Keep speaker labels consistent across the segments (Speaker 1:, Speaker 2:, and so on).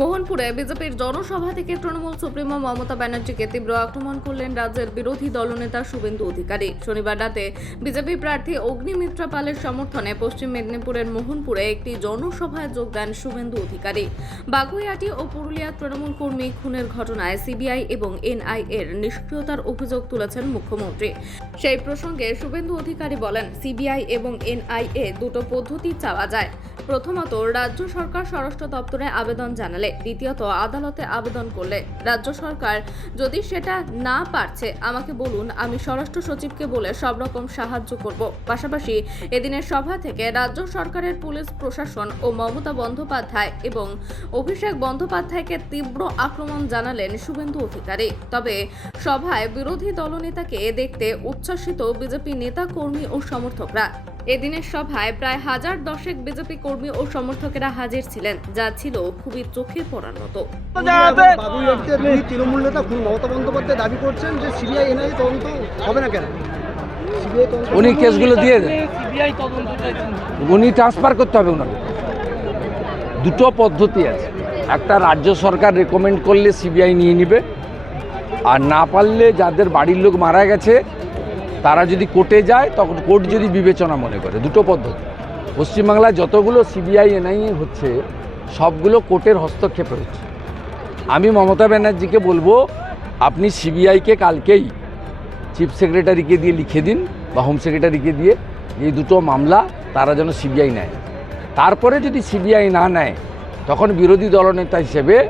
Speaker 1: মোহনপুরে বিজেপির জনসভা থেকে তৃণমূল সুপ্রিমো মমতা ব্যানার্জিকে তীব্র আক্রমণ করলেন রাজ্যের বিরোধী দলনেতা শুভেন্দু অধিকারী। শনিবার রাতে বিজেপি প্রার্থী অগ্নিমিত্রা পালের সমর্থনে পশ্চিম মেদিনীপুরের মোহনপুরে একটি জনসভায় যোগ দেন শুভেন্দু অধিকারী। বাগুইয়াটি ও পুরুলিয়ার তৃণমূল কর্মী খুনের ঘটনায় সিবিআই এবং এনআইএর নিষ্ক্রিয়তার অভিযোগ তুলেছেন মুখ্যমন্ত্রী। সেই প্রসঙ্গে শুভেন্দু অধিকারী বলেন, সিবিআই এবং এনআইএ দুটো পদ্ধতি চাওয়া যায়। প্রথমত, রাজ্য সরকার স্বরাষ্ট্র দপ্তরে আবেদন জানালে দ্বিতীয়ত আদালতে আবেদন করলে রাজ্য সরকার যদি সেটা না পারছে, আমাকে বলুন, আমি স্বরাষ্ট্র সচিবকে বলে সব রকম সাহায্য করব। পাশাপাশি এদিনের সভা থেকে রাজ্য সরকারের পুলিশ, প্রশাসন ও মমতা বন্দ্যোপাধ্যায় এবং অভিষেক বন্দ্যোপাধ্যায়কে তীব্র আক্রমণ জানালেন শুভেন্দু অধিকারী। তবে সভায় বিরোধী দলনেতাকে দেখতে উচ্ছ্বাসিত বিজেপি নেতা কর্মী ও সমর্থকরা। এদিনের সভায় প্রায় হাজার দশেক বিজেপি কর্মী ও সমর্থকেরা হাজির ছিলেন যা ছিল খুবই চোখে পড়ার মতো।
Speaker 2: দুই তৃণমূল নেতা মমতা বন্দ্যোপাধ্যায় দাবি করছেন যে সিবিআই এনআই তদন্ত হবে না কেন?
Speaker 3: উনি কেসগুলো দিয়ে দেন। উনি ট্রান্সফার করতে হবে ওনাকে দুটো পদ্ধতি আছে। একটা রাজ্য সরকার রেকমেন্ড করলে সিবিআই নিয়ে নিবে আর না পারলে যাদের বাড়ির লোক মারা গেছে তারা যদি কোর্টে যায়, তখন কোর্ট যদি বিবেচনা মনে করে। দুটো পদ্ধতি। পশ্চিমবাংলায় যতগুলো সিবিআই, এনআইএ হচ্ছে, সবগুলো কোর্টের হস্তক্ষেপে হচ্ছে। আমি মমতা ব্যানার্জিকে বলব, আপনি সিবিআইকে কালকেই চিফ সেক্রেটারিকে দিয়ে লিখে দিন বা হোম সেক্রেটারিকে দিয়ে এই দুটো মামলা তারা যেন সিবিআই নেয়। তারপরে যদি সিবিআই না নেয়, তখন বিরোধী দলনেতা হিসেবে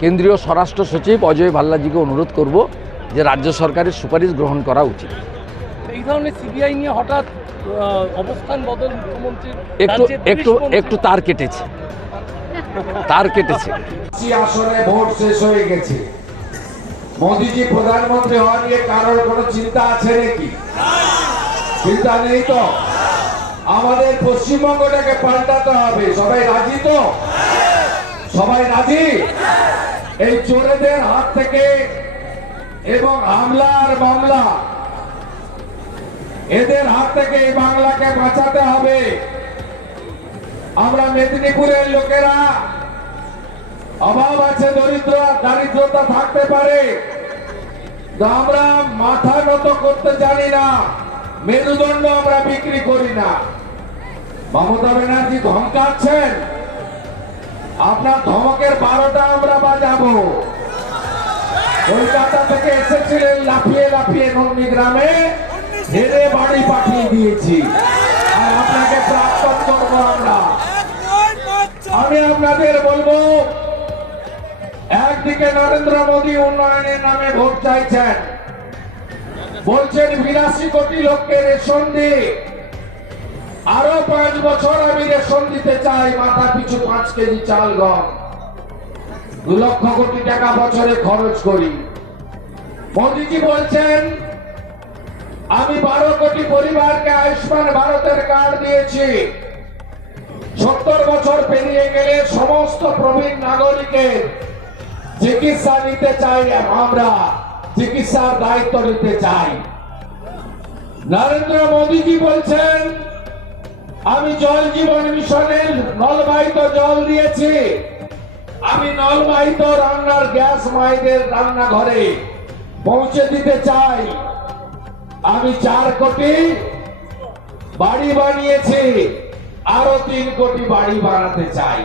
Speaker 3: কেন্দ্রীয় স্বরাষ্ট্র সচিব অজয় ভাল্লাজিকে অনুরোধ করব যে রাজ্য সরকারের সুপারিশ গ্রহণ করা উচিত।
Speaker 4: এই ধরনের সিবিআই নিয়ে হঠাৎ অবস্থান বদল মুখ্যমন্ত্রীর
Speaker 3: একটু একটু একটু তার কেটেছে। তার কেটেছে।
Speaker 5: আসনে ভোট শেষ হয়ে গেছে? মোদিজি প্রধানমন্ত্রী হওয়া নিয়ে কারোর কোনো চিন্তা আছে নাকি? চিন্তা নেই তো? আমাদের পশ্চিমবঙ্গটাকে পাল্টাতে হবে। সবাই রাজি তো? সবাই রাজি? এই চোরেদের হাত থেকে এবং হামলা আর মামলা এদের হাত থেকে এই বাংলাকে বাঁচাতে হবে। আমরা মেদিনীপুরের লোকেরা অভাব আছে, দরিদ্র দারিদ্রতা থাকতে পারে। আমরা মাথা নত করতে জানি না, মেরুদণ্ড আমরা বিক্রি করি না। মমতা ব্যানার্জি ধমকাচ্ছেন, আপনার ধমকের বারোটা আমরা বাজাবো। কলকাতা থেকে এসেছিলেন লাফিয়ে লাফিয়ে নন্দী গ্রামে হেরে বাড়ি পাঠিয়ে দিয়েছি। আর আপনাকে প্রাপ্ত করব আমরা। আমি আপনাদের বলব, একদিকে নরেন্দ্র মোদী উন্নয়নের নামে ভোট চাইছেন, বলছেন বিরাশি কোটি লোককে রেশন দিয়ে আরও পাঁচ বছর আমি রেশন দিতে চাই, মাথা পিছু পাঁচ কেজি চাল গম। দু লক্ষ কোটি টাকা বছরে খরচ করি। মোদীজি বলছেন আমি বারো কোটি পরিবারকে আয়ুষ্মান ভারতের কার্ড দিয়েছি। সত্তর বছর পেরিয়ে গেলে সমস্ত প্রবীণ নাগরিকের চিকিৎসা নিতে চাই আমরা, চিকিৎসার দায়িত্ব নিতে চাই। নরেন্দ্র মোদীজি বলছেন, আমি জল জীবন মিশনের নলবাহিত জল দিয়েছি। আমি নলবাহিত রান্নার গ্যাস মাইদের রান্নাঘরে পৌঁছে দিতে চাই। আমি চার কোটি বাড়ি বানিয়েছি, আরও তিন কোটি বাড়ি বানাতে চাই।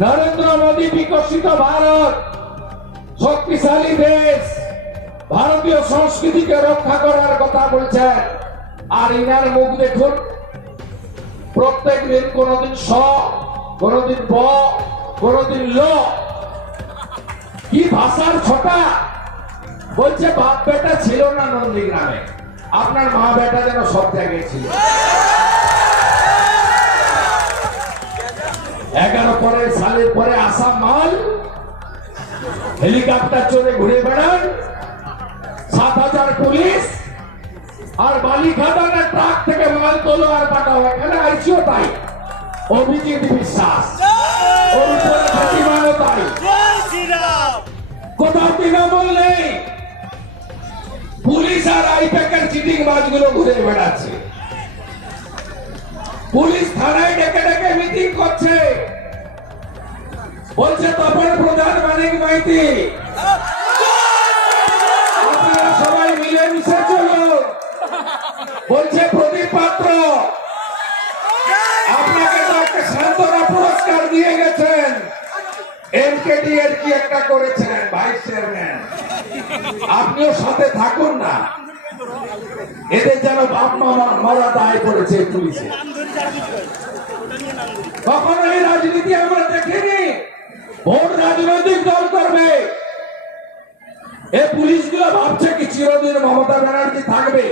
Speaker 5: নরেন্দ্র মোদী বিকশিত ভারত, শক্তিশালী দেশ, ভারতীয় সংস্কৃতিকে রক্ষা করার কথা বলছেন। আর ইনার মুখ দেখুন প্রত্যেক দিন কোনদিন স, কোনদিন ব, কোনদিন ল। কি ভাষার ছোটা? বলছে বাপ বেটা ছিল না নন্দীগ্রামে। আপনার মা বেটা যেন সব জায়গায় ছিল। এগারো পরে সালের পরে আসা মাল হেলিকপ্টার চড়ে ঘুরে বেড়ান সাত হাজার পুলিশ আর বালি ট্রাক থেকে মাল তোলো আর পাঠাও। এখানে আইসিও তাই। অভিজিৎ বিশ্বাস। ওর উপরে তাই। কোথাও তৃণমূল নেই। পুলিশ আর আইপ্যাকের চিটিং বাজগুলো ঘুরে বেড়াচ্ছে। পুলিশ থানায় ডেকে ডেকে মিটিং করছে। বলছে, তপন প্রধান মানিক মাইতি। সবাই মিলে মিশে চলুন বলছে, প্রদীপ পাত্র, আপনাকে তো একটা সান্ত্বনা পুরস্কার দিয়ে গেছেন এর কি একটা আপনিও সাথে থাকুন না। এদের যেন বাপ মামা মরা দায় করেছে পুলিশে। কখনো এই রাজনীতি আমরা দেখিনি। ভোট রাজনৈতিক দল করবে। এই পুলিশগুলো ভাবছে কি চিরদিন মমতা ব্যানার্জি থাকবে?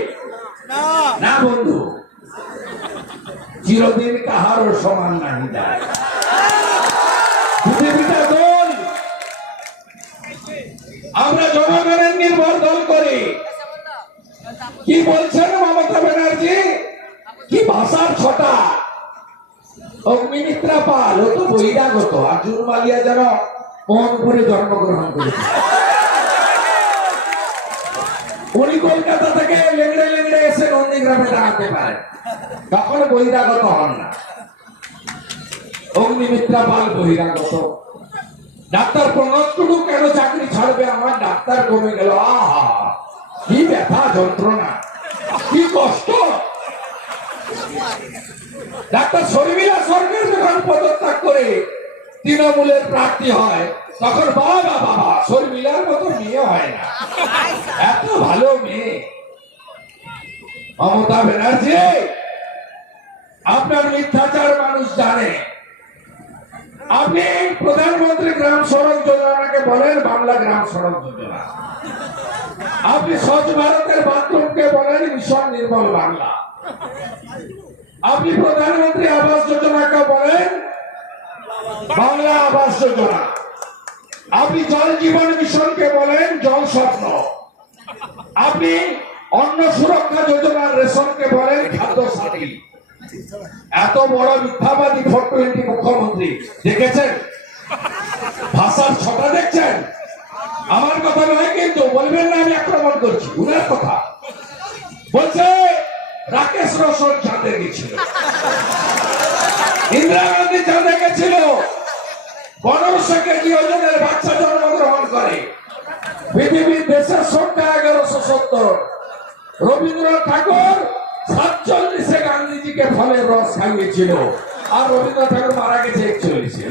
Speaker 5: না বন্ধু, চিরদিন কাহারও সমান নাহি যায় আমরা জনগণের নির্ভর দল করি। কি বলছেন মমতা ব্যানার্জি? কি ভাষার ছটা? অগ্নিমিত্রা পাল, ও তো বহিরাগত। আর মোহনপুরে জন্মগ্রহণ করেছে। উনি কলকাতা থেকে লেংড়ে লেংড়ে এসে নন্দীগ্রামে দাঁড়াতে পারেন। কখনো বহিরাগত হন না। অগ্নিমিত্রা পাল বহিরাগত। ডাক্তার প্রণব টুডু কেন চাকরি ছাড়বে আমার ডাক্তার কমে গেল। আহা, কি ব্যথা, যন্ত্রণা, কি কষ্ট। ডাক্তার শর্মিলা সরকার যখন পদত্যাগ করে তৃণমূলের প্রার্থী হয়, তখন বাবা বাবা, শর্মিলার মতো মেয়ে হয় না। এত ভালো মেয়ে। মমতা ব্যানার্জি, আপনার মিথ্যাচার মানুষ জানে। আপনি প্রধানমন্ত্রী গ্রাম সড়ক যোজনাকে বলেন, বাংলা গ্রাম সড়ক যোজনা। আপনি স্বচ্ছ ভারতের বাথরুমকে বলেন, মিশন নির্মল বাংলা। আপনি প্রধানমন্ত্রী আবাস যোজনাকে বলেন, বাংলা আবাস যোজনা। আপনি জল জীবন মিশনকে বলেন, জল স্বপ্ন। আপনি অন্ন সুরক্ষা যোজনার রেশনকে বলেন, খাদ্য সাথী। এত বড় মিথ্যাবাদী ফোর টোয়েন্টি মুখ্যমন্ত্রী, দেখেছেন? ভাষার ছটা দেখছেন? আমার কথা নয় কিন্তু বলবেন না, আমি আক্রমণ করছি, উনার কথা। বলছে, রাকেশ রোশন চাঁদে গেছিল। ইন্দিরা গান্ধী চাঁদে গেছিল। কেজি ওজনের বাচ্চা জন্মগ্রহণ করে। পৃথিবীর দেশের সংখ্যা এগারোশো সত্তর। রবীন্দ্রনাথ ঠাকুর সাতচল্লিশে গান্ধীজিকে ফলের রস খাইয়েছিল আর রবীন্দ্রনাথ ঠাকুর মারা গেছে একচল্লিশে।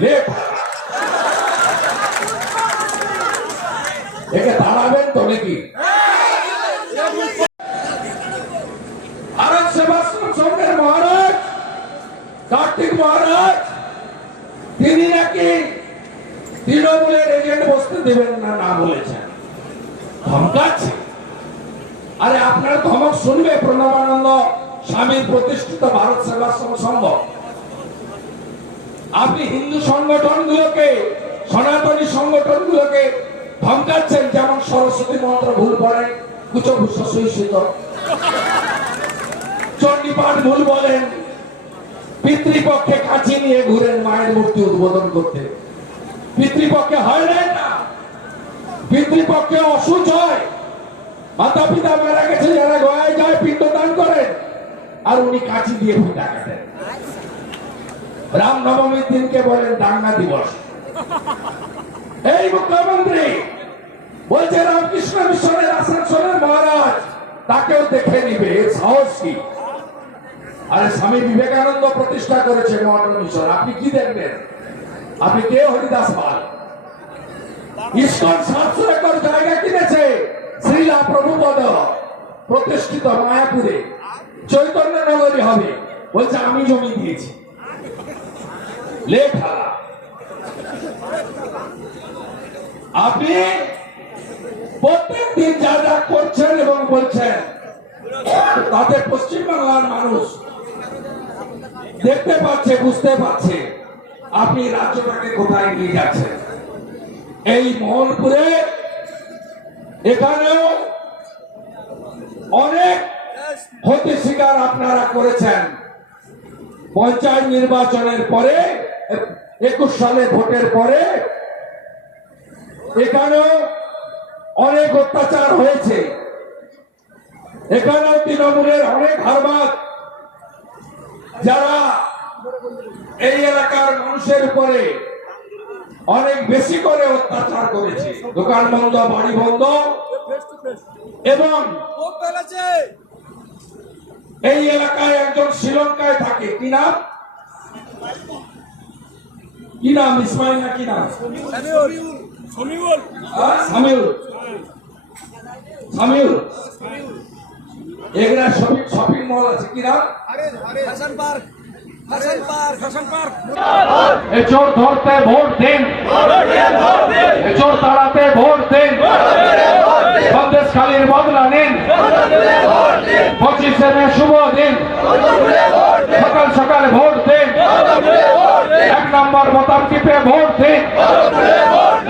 Speaker 5: একে দাঁড়াবেন তো নাকি? তিনি নাকি তৃণমূলের এজেন্ট বসতে দেবেন না না বলেছেন। ধমকাচ্ছে। আরে আপনার ধমক শুনবে, প্রণবানন্দ। স্বামীর প্রতিষ্ঠিত ভারত সেবাশ্রম সংঘ আপনি হিন্দু সংগঠনগুলোকে, সনাতনী সংগঠনগুলোকে ধমকাচ্ছেন, যেমন সরস্বতী মন্ত্র ভুল পড়েন কুচভূষ সহিষ্ণুত চণ্ডীপাঠ ভুল বলেন, পিতৃপক্ষে কাছে নিয়ে ঘুরেন, মায়ের মূর্তি উদ্বোধন করতে। পিতৃপক্ষে হয় না পিতৃপক্ষে অসুচ হয়? মাতা পিতা মারা গেছে যারা গয়ায় যায় পিণ্ডদান করেন। আর উনি কাঁচি দিয়ে ফুটা কাটেন রাম নবমীর দিনকে বলেন দাঙ্গা দিবস। এই মুখ্যমন্ত্রী বলছে, রামকৃষ্ণ মিশনের আসানসোলের মহারাজ, তাকেও দেখে নিবে, এর সাহস কি? আরে স্বামী বিবেকানন্দ প্রতিষ্ঠা করেছে মহান মিশন, আপনি কি দেখবেন? আপনি কে হরিদাস পাল? ইস্কন সাতশো একর জায়গা কিনেছে, শ্রীলা প্রভুপদ, প্রতিষ্ঠিত মায়াপুরে। চৈতন্য নগরী হবে। বলছে, আমি জমি দিয়েছি। লেখা। আপনি প্রত্যেক দিন যা যা করছেন এবং বলছেন, তাতে পশ্চিমবাংলার মানুষ দেখতে পাচ্ছে, বুঝতে পারছে আপনি রাজ্যটাকে কোথায় নিয়ে যাচ্ছেন। এই মোহনপুরে এখানেও অনেক ক্ষতি স্বীকার আপনারা করেছেন। পঞ্চায়েত নির্বাচনের পরে, একুশ সালে ভোটের পরে, এখানেও অনেক অত্যাচার হয়েছে। এখানেও তৃণমূলের অনেক হারবাদ যারা এই এলাকার মানুষের উপরে অনেক বেশি করে অত্যাচার করেছে। দোকান বন্ধ, বাড়ি বন্ধ। এবং এই এলাকায় একজন শ্রীলঙ্কায় থাকে। কি নাম? কি নাম? ইসমাইল না কি নাম? সামিউল। সামিউল। এগুলা শপিং শপিং মল আছে। কি নাম? এ চোর ধরতে ভোট দিন। এ চোর তাড়াতে ভোট দিন। সন্দেশ খালির বদলা নিন। পঁচিশে মে শুভ দিন। সকাল সকাল ভোট দিন। এক নম্বর বোতাম টিপে ভোট দিন।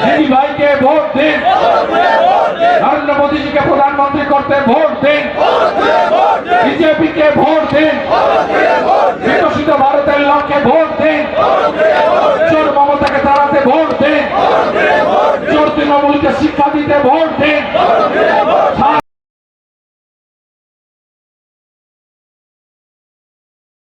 Speaker 5: দিদি ভাইকে ভোট দিন। নরেন্দ্র মোদীজিকে প্রধানমন্ত্রী করতে ভোট দিন। বিজেপিকে ভোট দিন। বিকশিত ভারতের লক্ষ্যে ভোট দিন। চোর মমতাকে তাড়াতে ভোট দিন। চোর তৃণমূলকে শিক্ষা দিতে ভোট দিন।